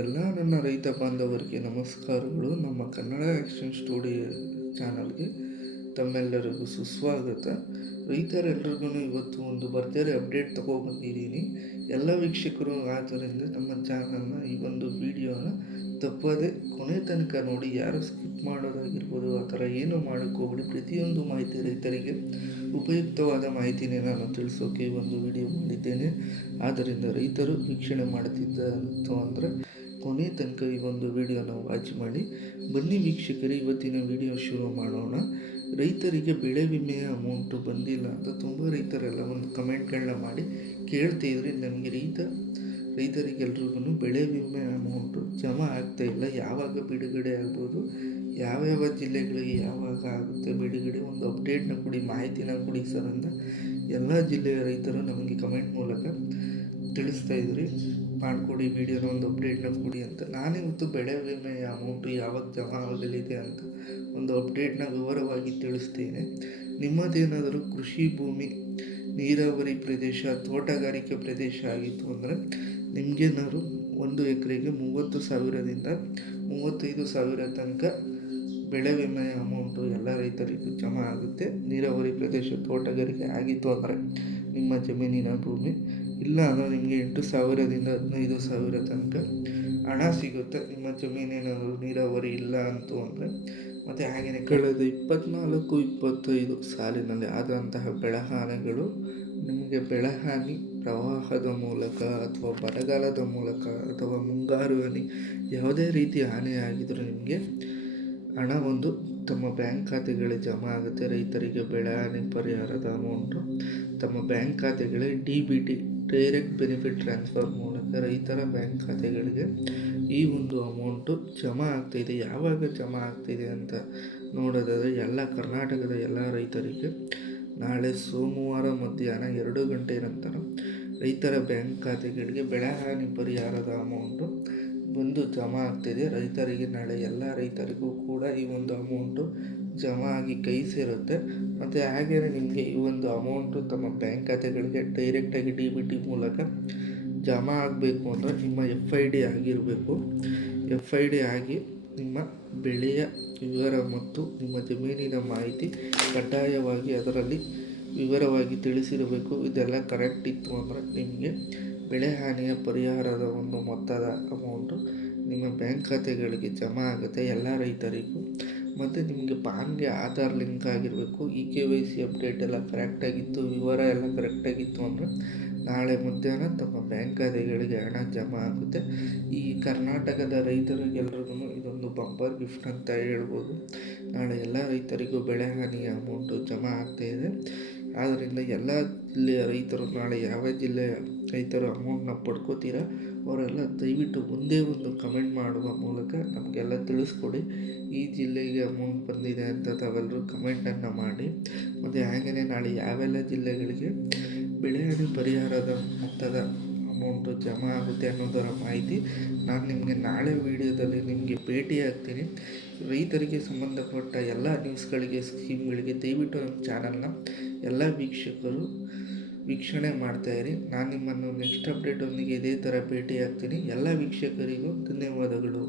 ಎಲ್ಲ ನನ್ನ ರೈತ ಬಾಂಧವರಿಗೆ ನಮಸ್ಕಾರಗಳು. ನಮ್ಮ ಕನ್ನಡ ಆ್ಯಕ್ಷನ್ ಸ್ಟುಡಿಯೋ ಚಾನಲ್ಗೆ ತಮ್ಮೆಲ್ಲರಿಗೂ ಸುಸ್ವಾಗತ. ರೈತರೆಲ್ಲರಿಗೂ ಇವತ್ತು ಒಂದು ಭರ್ಜರಿ ಅಪ್ಡೇಟ್ ತಗೊಬಂದಿದ್ದೀನಿ. ಎಲ್ಲ ವೀಕ್ಷಕರು ಆದ್ದರಿಂದ ನಮ್ಮ ಚಾನಲ್ನ ಈ ಒಂದು ವಿಡಿಯೋನ ತಪ್ಪದೆ ಕೊನೆ ತನಕ ನೋಡಿ. ಯಾರು ಸ್ಕಿಪ್ ಮಾಡೋದಾಗಿರ್ಬೋದು ಆ ಥರ ಏನು ಮಾಡೋಕ್ಕೋಗ್ಬಿಡಿ. ಪ್ರತಿಯೊಂದು ಮಾಹಿತಿ ರೈತರಿಗೆ ಉಪಯುಕ್ತವಾದ ಮಾಹಿತಿನೇ ನಾನು ತಿಳಿಸೋಕೆ ಈ ಒಂದು ವಿಡಿಯೋ ಮಾಡಿದ್ದೇನೆ. ಆದ್ದರಿಂದ ರೈತರು ವೀಕ್ಷಣೆ ಮಾಡ್ತಿದ್ದಂತು ಅಂದರೆ ಕೊನೆ ತನಕ ಈ ಒಂದು ವಿಡಿಯೋನ ವಾಚ್ ಮಾಡಿ. ಬನ್ನಿ ವೀಕ್ಷಕರು, ಇವತ್ತಿನ ವಿಡಿಯೋ ಶುರು ಮಾಡೋಣ. ರೈತರಿಗೆ ಬೆಳೆ ವಿಮೆಯ ಅಮೌಂಟು ಬಂದಿಲ್ಲ ಅಂತ ತುಂಬ ರೈತರೆಲ್ಲ ಒಂದು ಕಮೆಂಟ್ಗಳನ್ನ ಮಾಡಿ ಕೇಳ್ತಿದ್ರಿ. ನಮಗೆ ರೈತರಿಗೆಲ್ರಿಗೂ ಬೆಳೆ ವಿಮೆ ಅಮೌಂಟು ಜಮಾ ಆಗ್ತಾಯಿಲ್ಲ. ಯಾವಾಗ ಬಿಡುಗಡೆ ಆಗ್ಬೋದು, ಯಾವ್ಯಾವ ಜಿಲ್ಲೆಗಳಿಗೆ ಯಾವಾಗ ಆಗುತ್ತೆ ಬಿಡುಗಡೆ, ಒಂದು ಅಪ್ಡೇಟ್ನ ಕೊಡಿ, ಮಾಹಿತಿನ ಕೊಡಿ ಸರ್ ಅಂತ ಎಲ್ಲ ಜಿಲ್ಲೆಯ ರೈತರು ನಮಗೆ ಕಮೆಂಟ್ ಮೂಲಕ ತಿಳಿಸ್ತಾ ಇದ್ರಿ. ಮಾಡಿಕೊಡಿ ವಿಡಿಯೋನ, ಒಂದು ಅಪ್ಡೇಟ್ನ ಕೊಡಿ ಅಂತ. ನಾನಿವತ್ತು ಬೆಳೆ ವಿಮೆಯ ಅಮೌಂಟು ಯಾವಾಗ ಜಮಾ ಆಗಲಿದೆ ಅಂತ ಒಂದು ಅಪ್ಡೇಟ್ನ ವಿವರವಾಗಿ ತಿಳಿಸ್ತೇನೆ. ನಿಮ್ಮದೇನಾದರೂ ಕೃಷಿ ಭೂಮಿ, ನೀರಾವರಿ ಪ್ರದೇಶ, ತೋಟಗಾರಿಕೆ ಪ್ರದೇಶ ಆಗಿತ್ತು ಅಂದರೆ ನಿಮಗೇನಾದ್ರು 1 ಎಕರೆಗೆ 30,000ದಿಂದ 35,000 ತನಕ ಬೆಳೆ ವಿಮೆಯ ಅಮೌಂಟು ಎಲ್ಲ ರೈತರಿಗೂ ಜಮಾ ಆಗುತ್ತೆ. ನೀರಾವರಿ ಪ್ರದೇಶ, ತೋಟಗಾರಿಕೆ ಆಗಿತ್ತು ಅಂದರೆ ನಿಮ್ಮ ಜಮೀನಿನ ಭೂಮಿ, ಇಲ್ಲ ಅಂದರೆ ನಿಮಗೆ 8,000ದಿಂದ 15,000 ತನಕ ಹಣ ಸಿಗುತ್ತೆ. ನಿಮ್ಮ ಜಮೀನೇನಾದರೂ ನೀರಾವರಿ ಇಲ್ಲ ಅಂತು ಅಂದರೆ. ಮತ್ತು ಹಾಗೆಯೇ ಕಳೆದ 24-25 ಸಾಲಿನಲ್ಲಿ ಆದಂತಹ ಬೆಳೆಹಾನಿಗಳು, ನಿಮಗೆ ಬೆಳೆಹಾನಿ ಪ್ರವಾಹದ ಮೂಲಕ ಅಥವಾ ಬರಗಾಲದ ಮೂಲಕ ಅಥವಾ ಮುಂಗಾರು ಹನಿ, ಯಾವುದೇ ರೀತಿ ಹಾನಿಯಾಗಿದ್ದರೂ ನಿಮಗೆ ಹಣ ಒಂದು ತಮ್ಮ ಬ್ಯಾಂಕ್ ಖಾತೆಗಳಿಗೆ ಜಮಾ ಆಗುತ್ತೆ. ರೈತರಿಗೆ ಬೆಳೆಹಾನಿ ಪರಿಹಾರದ ಅಮೌಂಟು ತಮ್ಮ ಬ್ಯಾಂಕ್ ಖಾತೆಗಳಿಗೆ DBT, ಡೈರೆಕ್ಟ್ ಬೆನಿಫಿಟ್ ಟ್ರಾನ್ಸ್ಫರ್ ಮೂಲಕ ರೈತರ ಬ್ಯಾಂಕ್ ಖಾತೆಗಳಿಗೆ ಈ ಒಂದು ಅಮೌಂಟು ಜಮಾ ಆಗ್ತಾಯಿದೆ. ಯಾವಾಗ ಜಮಾ ಆಗ್ತಿದೆ ಅಂತ ನೋಡೋದಾದರೆ ಎಲ್ಲ ಕರ್ನಾಟಕದ ಎಲ್ಲ ರೈತರಿಗೆ ನಾಳೆ ಸೋಮವಾರ ಮಧ್ಯಾಹ್ನ 2 ಗಂಟೆ ನಂತರ ರೈತರ ಬ್ಯಾಂಕ್ ಖಾತೆಗಳಿಗೆ ಬೆಳೆಹಾನಿ ಪರಿಹಾರದ ಅಮೌಂಟು ಬಂದು ಜಮಾ ಆಗ್ತಿದೆ. ರೈತರಿಗೆ ನಾಳೆ ಎಲ್ಲ ರೈತರಿಗೂ ಕೂಡ ಈ ಒಂದು ಅಮೌಂಟು ಜಮಾ ಆಗಿ ಕೈ ಸೇರುತ್ತೆ. ಮತ್ತು ಹಾಗೆಯೇ ನಿಮಗೆ ಈ ಒಂದು ಅಮೌಂಟು ತಮ್ಮ ಬ್ಯಾಂಕ್ ಖಾತೆಗಳಿಗೆ ಡೈರೆಕ್ಟಾಗಿ DBT ಮೂಲಕ ಜಮಾ ಆಗಬೇಕು ಅಂದರೆ ನಿಮ್ಮ FID ಆಗಿರಬೇಕು. FID ಆಗಿ ನಿಮ್ಮ ಬೆಳೆಯ ವಿವರ ಮತ್ತು ನಿಮ್ಮ ಜಮೀನಿನ ಮಾಹಿತಿ ಕಡ್ಡಾಯವಾಗಿ ಅದರಲ್ಲಿ ವಿವರವಾಗಿ ತಿಳಿಸಿರಬೇಕು. ಇದೆಲ್ಲ ಕರೆಕ್ಟ್ ಇತ್ತು ಅಂದರೆ ನಿಮಗೆ ಬೆಳೆ ಹಾನಿಯ ಪರಿಹಾರದ ಒಂದು ಮೊತ್ತದ ಅಮೌಂಟು ನಿಮ್ಮ ಬ್ಯಾಂಕ್ ಖಾತೆಗಳಿಗೆ ಜಮಾ ಆಗುತ್ತೆ ಎಲ್ಲ ರೈತರಿಗೂ. ಮತ್ತು ನಿಮಗೆ ಪಾನ್ಗೆ ಆಧಾರ್ ಲಿಂಕ್ ಆಗಿರಬೇಕು. KYC ಅಪ್ಡೇಟ್ ಎಲ್ಲ ಕರೆಕ್ಟಾಗಿತ್ತು, ವಿವರ ಎಲ್ಲ ಕರೆಕ್ಟಾಗಿತ್ತು ಅಂದರೆ ನಾಳೆ ಮಧ್ಯಾಹ್ನ ತಮ್ಮ ಬ್ಯಾಂಕ್ ಖಾತೆಗಳಿಗೆ ಹಣ ಜಮಾ ಆಗುತ್ತೆ. ಈ ಕರ್ನಾಟಕದ ರೈತರಿಗೆಲ್ರಿಗೂ ಇದೊಂದು ಬಂಪರ್ ಗಿಫ್ಟ್ ಅಂತ ಹೇಳ್ಬೋದು. ನಾಳೆ ಎಲ್ಲ ರೈತರಿಗೂ ಬೆಳೆ ಹಾನಿಯ ಅಮೌಂಟು ಜಮಾ ಆಗ್ತಾಯಿದೆ. ಆದ್ದರಿಂದ ಎಲ್ಲ ಜಿಲ್ಲೆಯ ರೈತರು, ನಾಳೆ ಯಾವ ಜಿಲ್ಲೆಯ ರೈತರು ಅಮೌಂಟ್ನ ಪಡ್ಕೋತೀರ ಅವರೆಲ್ಲ ದಯವಿಟ್ಟು ಒಂದೇ ಒಂದು ಕಮೆಂಟ್ ಮಾಡುವ ಮೂಲಕ ನಮಗೆಲ್ಲ ತಿಳಿಸ್ಕೊಡಿ. ಈ ಜಿಲ್ಲೆಗೆ ಅಮೌಂಟ್ ಬಂದಿದೆ ಅಂತ ತಾವೆಲ್ಲರೂ ಕಮೆಂಟನ್ನು ಮಾಡಿ. ಮತ್ತು ಹಾಗೆಯೇ ನಾಳೆ ಯಾವೆಲ್ಲ ಜಿಲ್ಲೆಗಳಿಗೆ ಬೆಳೆಹಾನಿ ಪರಿಹಾರದ ಮೊತ್ತದ ಅಮೌಂಟು ಜಮಾ ಆಗುತ್ತೆ ಅನ್ನೋದರ ಮಾಹಿತಿ ನಾನು ನಿಮಗೆ ನಾಳೆ ವಿಡಿಯೋದಲ್ಲಿ ನಿಮಗೆ ಭೇಟಿ ಆಗ್ತೀನಿ. ರೈತರಿಗೆ ಸಂಬಂಧಪಟ್ಟ ಎಲ್ಲ ನ್ಯೂಸ್ಗಳಿಗೆ, ಸ್ಕೀಮ್ಗಳಿಗೆ ದಯವಿಟ್ಟು ನಮ್ಮ ಚಾನಲ್ನ ಎಲ್ಲ ವೀಕ್ಷಕರು ವೀಕ್ಷಣೆ ಮಾಡ್ತಾಯಿರಿ. ನಾನು ನಿಮ್ಮನ್ನು ನೆಕ್ಸ್ಟ್ ಅಪ್ಡೇಟೊಂದಿಗೆ ಇದೇ ಥರ ಭೇಟಿ ಆಗ್ತೀನಿ. ಎಲ್ಲ ವೀಕ್ಷಕರಿಗೂ ಧನ್ಯವಾದಗಳು.